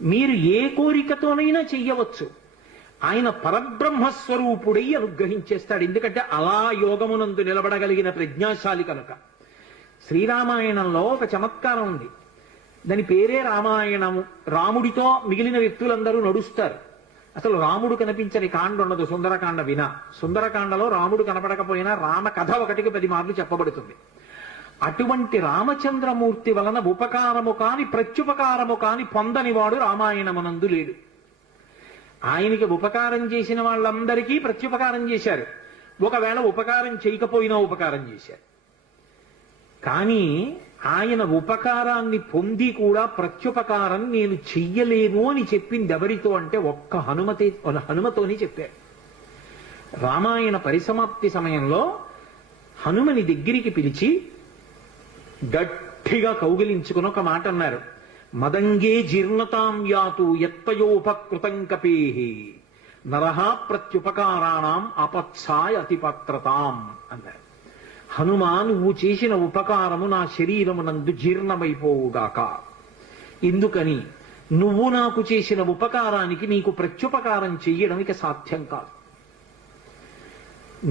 మీరు ఏ కోరికతోనైనా చెయ్యవచ్చు. ఆయన పరబ్రహ్మస్వరూపుడై అనుగ్రహించేస్తాడు. ఎందుకంటే అలా యోగమునందు నిలబడగలిగిన ప్రజ్ఞాశాలి కనుక. శ్రీరామాయణంలో ఒక చమత్కారం ఉంది. దాని పేరే రామాయణము. రాముడితో మిగిలిన వ్యక్తులందరూ నడుస్తారు. అసలు రాముడు కనిపించని కాండ ఉండదు సుందరకాండ వినా. సుందరకాండలో రాముడు కనపడకపోయినా రామ కథ ఒకటికి 10 మార్లు చెప్పబడుతుంది. అటువంటి రామచంద్రమూర్తి వలన ఉపకారము కాని ప్రత్యుపకారము కాని పొందనివాడు రామాయణమునందు లేడు. ఆయనకి ఉపకారం చేసిన వాళ్ళందరికీ ప్రత్యుపకారం చేశారు. ఒకవేళ ఉపకారం చేయకపోయినా ఉపకారం చేశారు. కానీ ఆయన ఉపకారాన్ని పొంది కూడా ప్రత్యుపకారం నేను చెయ్యలేను అని చెప్పింది ఎవరితో అంటే ఒక్క హనుమతోని చెప్పారు. రామాయణ పరిసమాప్తి సమయంలో హనుమని దగ్గరికి పిలిచి గట్టిగా కౌగిలించుకుని ఒక మాట అన్నారు. మదంగే జీర్ణతాం యాతు యత్పయోపకృతం కపేహి నరహ ప్రత్యుపకారాణం అపత్సాయ అతిపత్రతాం అన్నారు. హనుమా, నువ్వు చేసిన ఉపకారము నా శరీరమునందు జీర్ణమైపోవుగాక. ఎందుకని? నువ్వు నాకు చేసిన ఉపకారానికి నీకు ప్రత్యుపకారం చెయ్యడం ఇక సాధ్యం కాదు.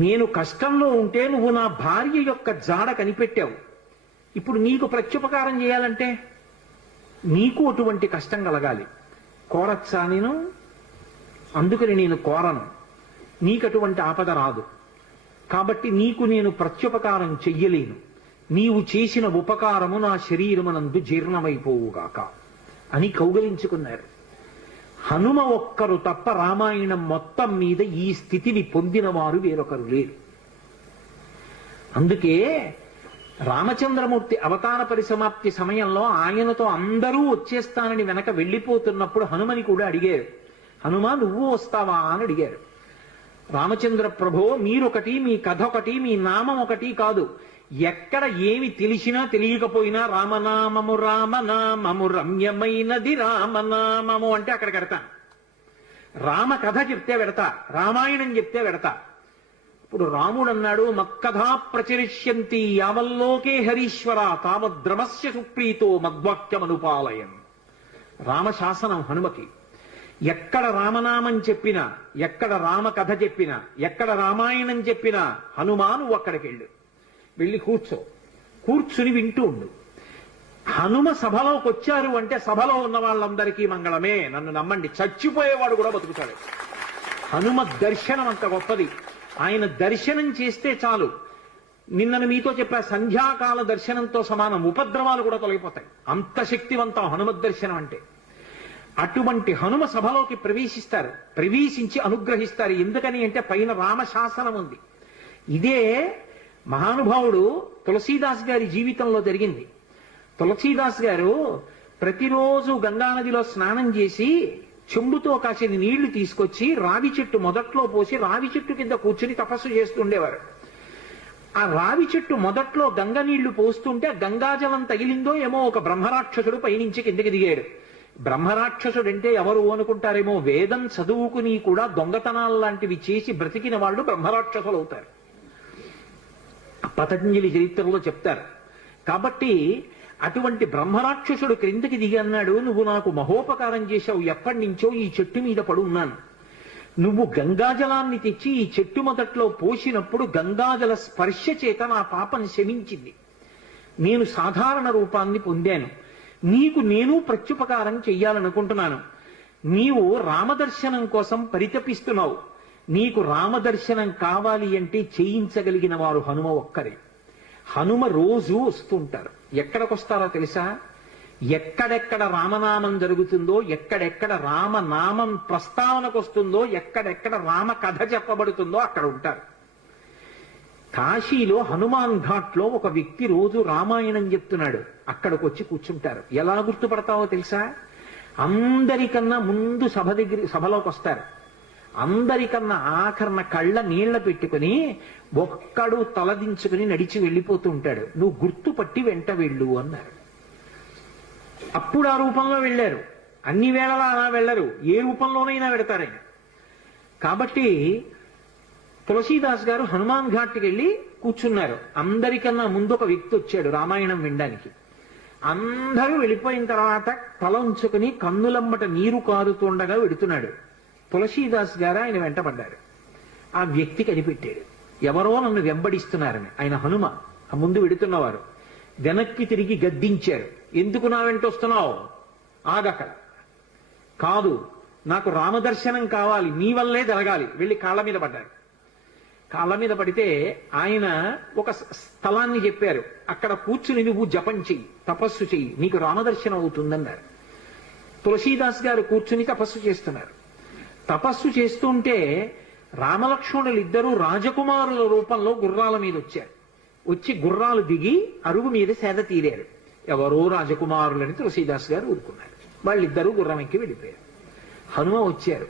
నేను కష్టంలో ఉంటే నువ్వు నా భార్య యొక్క జాడ కనిపెట్టావు. ఇప్పుడు నీకు ప్రత్యుపకారం చేయాలంటే నీకు అటువంటి కష్టం కలగాలి. కోరచ్చా నేను? అందుకని నేను కోరను. నీకు అటువంటి ఆపద రాదు. కాబట్టి నీకు నేను ప్రత్యుపకారం చెయ్యలేను. నీవు చేసిన ఉపకారము నా శరీరమునందు జీర్ణమైపోవుగాక అని కౌగలించుకున్నారు. హనుమ ఒక్కరు తప్ప రామాయణం మొత్తం మీద ఈ స్థితిని పొందిన వారు వేరొకరు లేరు. అందుకే రామచంద్రమూర్తి అవతార పరిసమాప్తి సమయంలో ఆయనతో అందరూ వచ్చేస్తానని వెనక వెళ్ళిపోతున్నప్పుడు హనుమని కూడా అడిగారు. హనుమ, నువ్వు వస్తావా అని అడిగారు. రామచంద్ర ప్రభో, మీరొకటి, మీ కథ ఒకటి, మీ నామం ఒకటి కాదు. ఎక్కడ ఏమి తెలిసినా తెలియకపోయినా రామనామము రామనామము రమ్యమైనది రామనామము అంటే అక్కడ పెడతాను. రామ కథ చెప్తే పెడతా, రామాయణం చెప్తే పెడతా. ఇప్పుడు రాముడు అన్నాడు, మక్కథా ప్రచరిష్యంతి యావల్లోకే హరీశ్వర తావద్రమస్య సుప్రీతో మద్వాక్యమనుపాలయం. రామశాసనం హనుమకి. ఎక్కడ రామనామం చెప్పినా, ఎక్కడ రామ కథ చెప్పినా, ఎక్కడ రామాయణం చెప్పినా హనుమా నువ్వు అక్కడికి వెళ్ళి కూర్చుని వింటూ ఉండు. హనుమ సభలోకి వచ్చారు అంటే సభలో ఉన్న వాళ్ళందరికీ మంగళమే. నన్ను నమ్మండి, చచ్చిపోయేవాడు కూడా బతుకుతాడు. హనుమ దర్శనం అంత గొప్పది. ఆయన దర్శనం చేస్తే చాలు. నిన్నను మీతో చెప్పా, సంధ్యాకాల దర్శనంతో సమానం. ఉపద్రవాలు కూడా తొలగిపోతాయి. అంత శక్తివంతం హనుమద్ దర్శనం అంటే. అటువంటి హనుమ సభలోకి ప్రవేశిస్తారు. ప్రవేశించి అనుగ్రహిస్తారు. ఎందుకని అంటే పైన రామశాసనం ఉంది. ఇదే మహానుభావుడు తులసీదాస్ గారి జీవితంలో జరిగింది. తులసీదాస్ గారు ప్రతిరోజు గంగానదిలో స్నానం చేసి చెంబుతో కాసిన నీళ్లు తీసుకొచ్చి రావి చెట్టు మొదట్లో పోసి రావి చెట్టు కింద కూర్చుని తపస్సు చేస్తుండేవారు. ఆ రావి చెట్టు మొదట్లో గంగ నీళ్లు పోస్తుంటే గంగాజలం తగిలిందో ఏమో ఒక బ్రహ్మరాక్షసుడు పైనుంచి కిందకి దిగాడు. బ్రహ్మరాక్షసుడంటే ఎవరు అనుకుంటారేమో, వేదం చదువుకుని కూడా దొంగతనాలు లాంటివి చేసి బ్రతికిన వాళ్ళు బ్రహ్మరాక్షసులు అవుతారు. పతంజలి చరిత్రలో చెప్తారు. కాబట్టి అటువంటి బ్రహ్మరాక్షసుడు క్రిందకి దిగి అన్నాడు, నువ్వు నాకు మహోపకారం చేశావు. ఎప్పటి నుంచో ఈ చెట్టు మీద పడున్నాను. నువ్వు గంగాజలాన్ని తెచ్చి ఈ చెట్టు మొదట్లో పోసినప్పుడు గంగాజల స్పర్శ చేత నా పాపం శమించింది. నేను సాధారణ రూపాన్ని పొందాను. నీకు నేను ప్రత్యుపకారం చెయ్యాలనుకుంటున్నాను. నీవు రామదర్శనం కోసం పరితపిస్తున్నావు. నీకు రామదర్శనం కావాలి అంటే చేయించగలిగిన వారు హనుమ ఒక్కరే. హనుమ రోజు వస్తుంటారు. ఎక్కడికొస్తారో తెలుసా? ఎక్కడెక్కడ రామనామం జరుగుతుందో, ఎక్కడెక్కడ రామనామం ప్రస్తావనకు వస్తుందో, ఎక్కడెక్కడ రామ కథ చెప్పబడుతుందో అక్కడ ఉంటారు. కాశీలో హనుమాన్ ఘాట్లో ఒక వ్యక్తి రోజు రామాయణం చెప్తున్నాడు. అక్కడికి వచ్చి కూర్చుంటారు. ఎలా గుర్తుపడతావో తెలుసా? అందరికన్నా ముందు సభలోకి వస్తారు. అందరికన్నా ఆఖరణ కళ్ళ నీళ్ల పెట్టుకుని ఒక్కడు తలదించుకుని నడిచి వెళ్ళిపోతూ ఉంటాడు. నువ్వు గుర్తుపట్టి వెంట వెళ్ళు అన్నారు. అప్పుడు ఆ రూపంలో వెళ్ళారు. అన్ని వేళలా అలా వెళ్ళరు, ఏ రూపంలోనైనా వెడతారాయన. కాబట్టి తులసీదాస్ గారు హనుమాన్ ఘాట్కి వెళ్ళి కూర్చున్నారు. అందరికన్నా ముందు ఒక వ్యక్తి వచ్చాడు రామాయణం వినడానికి. అందరూ వెళ్ళిపోయిన తర్వాత తల ఉంచుకుని కన్నులమ్మట నీరు కారుతుండగా వెడుతున్నాడు. తులసీదాస్ గారు ఆయన వెంటపడ్డారు. ఆ వ్యక్తి కనిపెట్టాడు, ఎవరో నన్ను వెంబడిస్తున్నారని. ఆయన హనుమ, ఆ ముందు వెడుతున్నవారు. వెనక్కి తిరిగి గద్దించారు, ఎందుకు నా వెంట వస్తున్నావు, ఆగక్కడ. కాదు, నాకు రామదర్శనం కావాలి, నీ వల్లే జరగాలి. వెళ్ళి కాళ్ళ మీద పడ్డారు. కాళ్ళ మీద పడితే ఆయన ఒక స్థలాన్ని చెప్పారు, అక్కడ కూర్చుని నువ్వు జపం చెయ్యి, తపస్సు చెయ్యి, నీకు రామదర్శనం అవుతుందన్నారు. తులసీదాస్ గారు కూర్చుని తపస్సు చేస్తున్నారు. తపస్సు చేస్తుంటే రామలక్ష్మణులు ఇద్దరూ రాజకుమారుల రూపంలో గుర్రాల మీద వచ్చారు. వచ్చి గుర్రాలు దిగి అరుగు మీద సేద తీరారు. ఎవరో రాజకుమారులని తులసీదాస్ గారు ఊరుకున్నారు. వాళ్ళిద్దరూ గుర్రం ఎక్కి వెళ్ళిపోయారు. హనుమ వచ్చారు,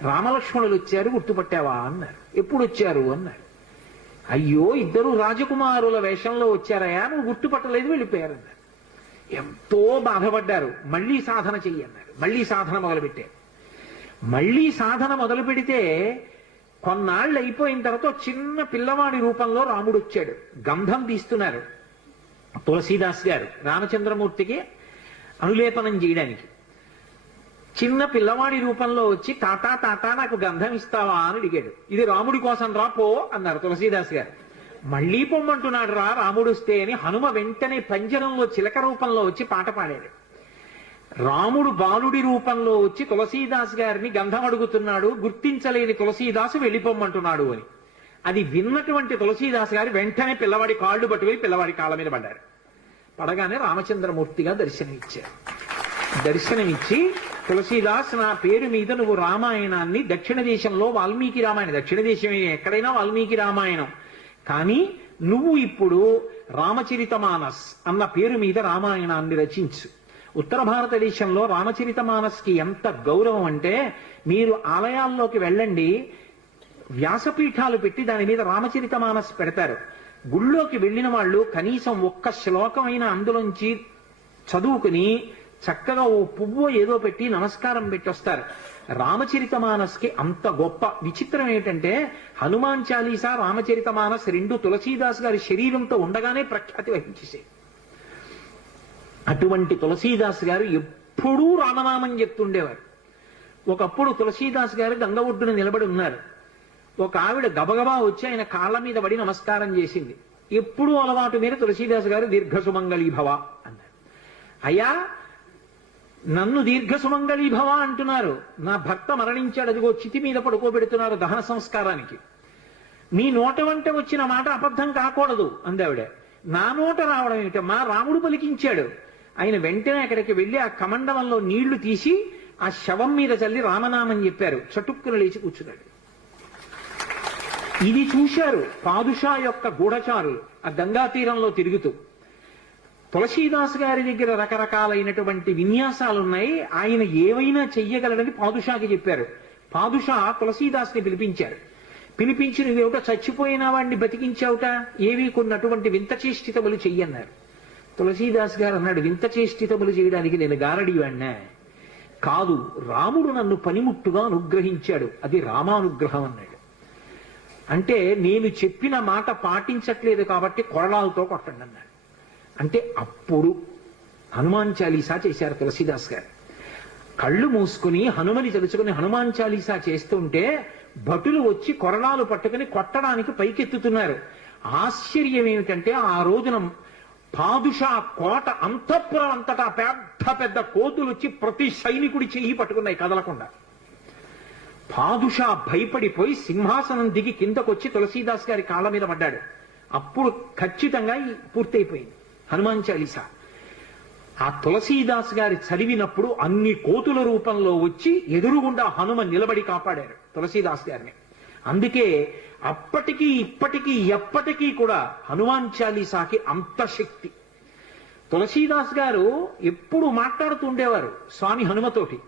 రామలక్ష్మణులు వచ్చారు, గుర్తుపట్టావా అన్నారు. ఎప్పుడు వచ్చారు అన్నారు. అయ్యో, ఇద్దరు రాజకుమారుల వేషంలో వచ్చారయా, నువ్వు గుర్తుపట్టలేదు, వెళ్ళిపోయారు అన్నారు. ఎంతో బాధపడ్డారు. మళ్ళీ సాధన చెయ్యి అన్నారు. మళ్ళీ సాధన మొదలుపెట్టారు. మళ్ళీ సాధన మొదలు పెడితే కొన్నాళ్ళు అయిపోయిన తర్వాత చిన్న పిల్లవాడి రూపంలో రాముడు వచ్చాడు. గంధం తీస్తున్నారు తులసీదాస్ గారు రామచంద్రమూర్తికి అనులేపనం చేయడానికి. చిన్న పిల్లవాడి రూపంలో వచ్చి, తాతా తాతా నాకు గంధం ఇస్తావా అని అడిగాడు. ఇది రాముడి కోసం రా, పో అన్నారు తులసీదాస్ గారు. మళ్ళీ పొమ్మంటున్నాడు రా రాముడు వస్తే అని హనుమ వెంటనే పంజరంలో చిలక రూపంలో వచ్చి పాట పాడాడు. రాముడు బాలుడి రూపంలో వచ్చి తులసీదాస్ గారిని గంధం అడుగుతున్నాడు, గుర్తించలేని తులసీదాసు వెళ్ళిపోమ్మంటున్నాడు అని. అది విన్నటువంటి తులసీదాస్ గారు వెంటనే పిల్లవాడి కాళ్ళు పట్టుకుని పిల్లవాడి కాళ్ళ మీద పడ్డారు. పడగానే రామచంద్రమూర్తిగా దర్శనమిచ్చారు. దర్శనమిచ్చి, తులసీదాస్, నా పేరు మీద నువ్వు రామాయణాన్ని, దక్షిణ దేశంలో వాల్మీకి రామాయణం, దక్షిణ దేశం ఎక్కడైనా వాల్మీకి రామాయణం, కానీ నువ్వు ఇప్పుడు రామచరితమానస్ అన్న పేరు మీద రామాయణాన్ని రచించు. ఉత్తర భారతదేశంలో రామచరితమానస్కి ఎంత గౌరవం అంటే, మీరు ఆలయాల్లోకి వెళ్ళండి, వ్యాసపీఠాలు పెట్టి దాని మీద రామచరితమానస్ పెడతారు. గుళ్ళోకి వెళ్ళిన వాళ్ళు కనీసం ఒక్క శ్లోకమైన అందులోంచి చదువుకుని చక్కగా ఓ పువ్వు ఏదో పెట్టి నమస్కారం పెట్టి వస్తారు. రామచరితమానస్కి అంత గొప్ప. విచిత్రం ఏంటంటే హనుమాన్ చాలీసా, రామచరితమానస్ రెండు తులసీదాస్ గారి శరీరంతో ఉండగానే ప్రఖ్యాతి వహించేసాయి. అటువంటి తులసీదాస్ గారు ఎప్పుడూ రామనామం చెప్తుండేవారు. ఒకప్పుడు తులసీదాస్ గారు గంగ ఒడ్డున నిలబడి ఉన్నారు. ఒక ఆవిడ గబగబా వచ్చి ఆయన కాళ్ళ మీద పడి నమస్కారం చేసింది. ఎప్పుడూ అలవాటు మీద తులసీదాస్ గారు దీర్ఘసుమంగళీభవ అన్నారు. అయ్యా, నన్ను దీర్ఘసుమంగళీభవ అంటున్నారు, నా భర్త మరణించాడు, అదిగో చితి మీద పడుకోబెడుతున్నారు దహన సంస్కారానికి, మీ నోట వంట వచ్చిన మాట అబద్ధం కాకూడదు అందావిడ. నా నోట రావడం ఏమిటమ్మా, రాముడు పలికించాడు. ఆయన వెంటనే అక్కడికి వెళ్లి ఆ కమండలంలో నీళ్లు తీసి ఆ శవం మీద చల్లి రామనామం చెప్పారు. చటుక్కున లేచి కూర్చున్నాడు. ఇది చూశారు పాదుషా యొక్క గూఢచారులు ఆ గంగా తీరంలో తిరుగుతూ. తులసీదాస్ గారి దగ్గర రకరకాలైనటువంటి విన్యాసాలున్నాయి, ఆయన ఏవైనా చెయ్యగలడని పాదుషాకి చెప్పారు. పాదుషా తులసీదాస్ని పిలిపించారు. పిలిపించి, నువ్వేమిటో చచ్చిపోయిన వాడిని బతికించావుట, ఏవి కొన్ని అటువంటి వింత చేష్టితములు చెయ్యన్నారు. తులసీదాస్ గారు అన్నాడు, వింత చేష్టితములు చేయడానికి నేను గారడివాణ్ణా? కాదు, రాముడు నన్ను పనిముట్టుగా అనుగ్రహించాడు, అది రామానుగ్రహం అన్నాడు. అంటే నేను చెప్పిన మాట పాటించట్లేదు కాబట్టి కొరడాలతో కొట్టండి అన్నాడు. అంటే అప్పుడు హనుమాన్ చాలీసా చేశారు తులసీదాస్ గారు. కళ్ళు మూసుకుని హనుమని తెలుసుకుని హనుమాన్ చాలీసా చేస్తుంటే భటులు వచ్చి కొరడాలు పట్టుకుని కొట్టడానికి పైకెత్తుతున్నారు. ఆశ్చర్యం ఏమిటంటే ఆ రోజున పాదుషా కోట అంతఃపురం అంతటా పెద్ద పెద్ద కోతులు వచ్చి ప్రతి సైనికుడి చెయ్యి పట్టుకున్నాయి కదలకుండా. పాదుషా భయపడిపోయి సింహాసనం దిగి కిందకొచ్చి తులసీదాస్ గారి కాళ్ళ మీద పడ్డాడు. అప్పుడు ఖచ్చితంగా పూర్తయిపోయింది హనుమాన్ చాలీసా. ఆ తులసీదాస్ గారి చదివినప్పుడు అన్ని కోతుల రూపంలో వచ్చి ఎదురుగుండా హనుమ నిలబడి కాపాడారు తులసీదాస్ గారిని. అందుకే అప్పటికీ ఇప్పటికీ ఎప్పటికీ కూడా హనుమాన్ చాలీసాకి అంత శక్తి. తులసీదాస్ గారు ఎప్పుడు మాట్లాడుతూ ఉండేవారు స్వామి హనుమతోటి.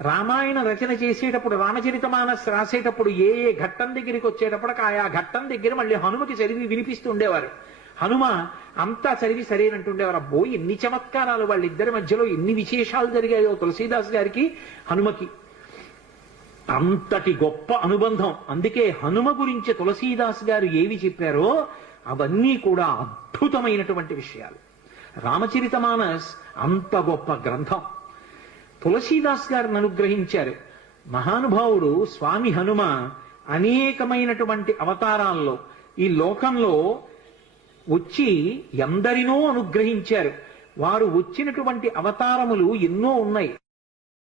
రామాయణ రచన చేసేటప్పుడు, రామచరితమానస్ రాసేటప్పుడు ఏ ఏ ఘట్టం దగ్గరికి వచ్చేటప్పటికి ఆయా ఘట్టం దగ్గర మళ్ళీ హనుమకి చదివి వినిపిస్తూ ఉండేవారు. హనుమ అంతా చదివి సరేనంటుండేవారు. అబ్బో, ఎన్ని చమత్కారాలు వాళ్ళిద్దరి మధ్యలో, ఎన్ని విశేషాలు జరిగాయో తులసీదాస్ గారికి హనుమకి. అంతటి గొప్ప అనుబంధం. అందుకే హనుమ గురించి తులసీదాస్ గారు ఏవి చెప్పారో అవన్నీ కూడా అద్భుతమైనటువంటి విషయాలు. రామచరితమానస్ అంత గొప్ప గ్రంథం. తులసీదాస్ గారిని అనుగ్రహించారు మహానుభావుడు. స్వామి హనుమ అనేకమైనటువంటి అవతారాల్లో ఈ లోకంలో వచ్చి ఎందరినో అనుగ్రహించారు. వారు వచ్చినటువంటి అవతారములు ఎన్నో ఉన్నాయి.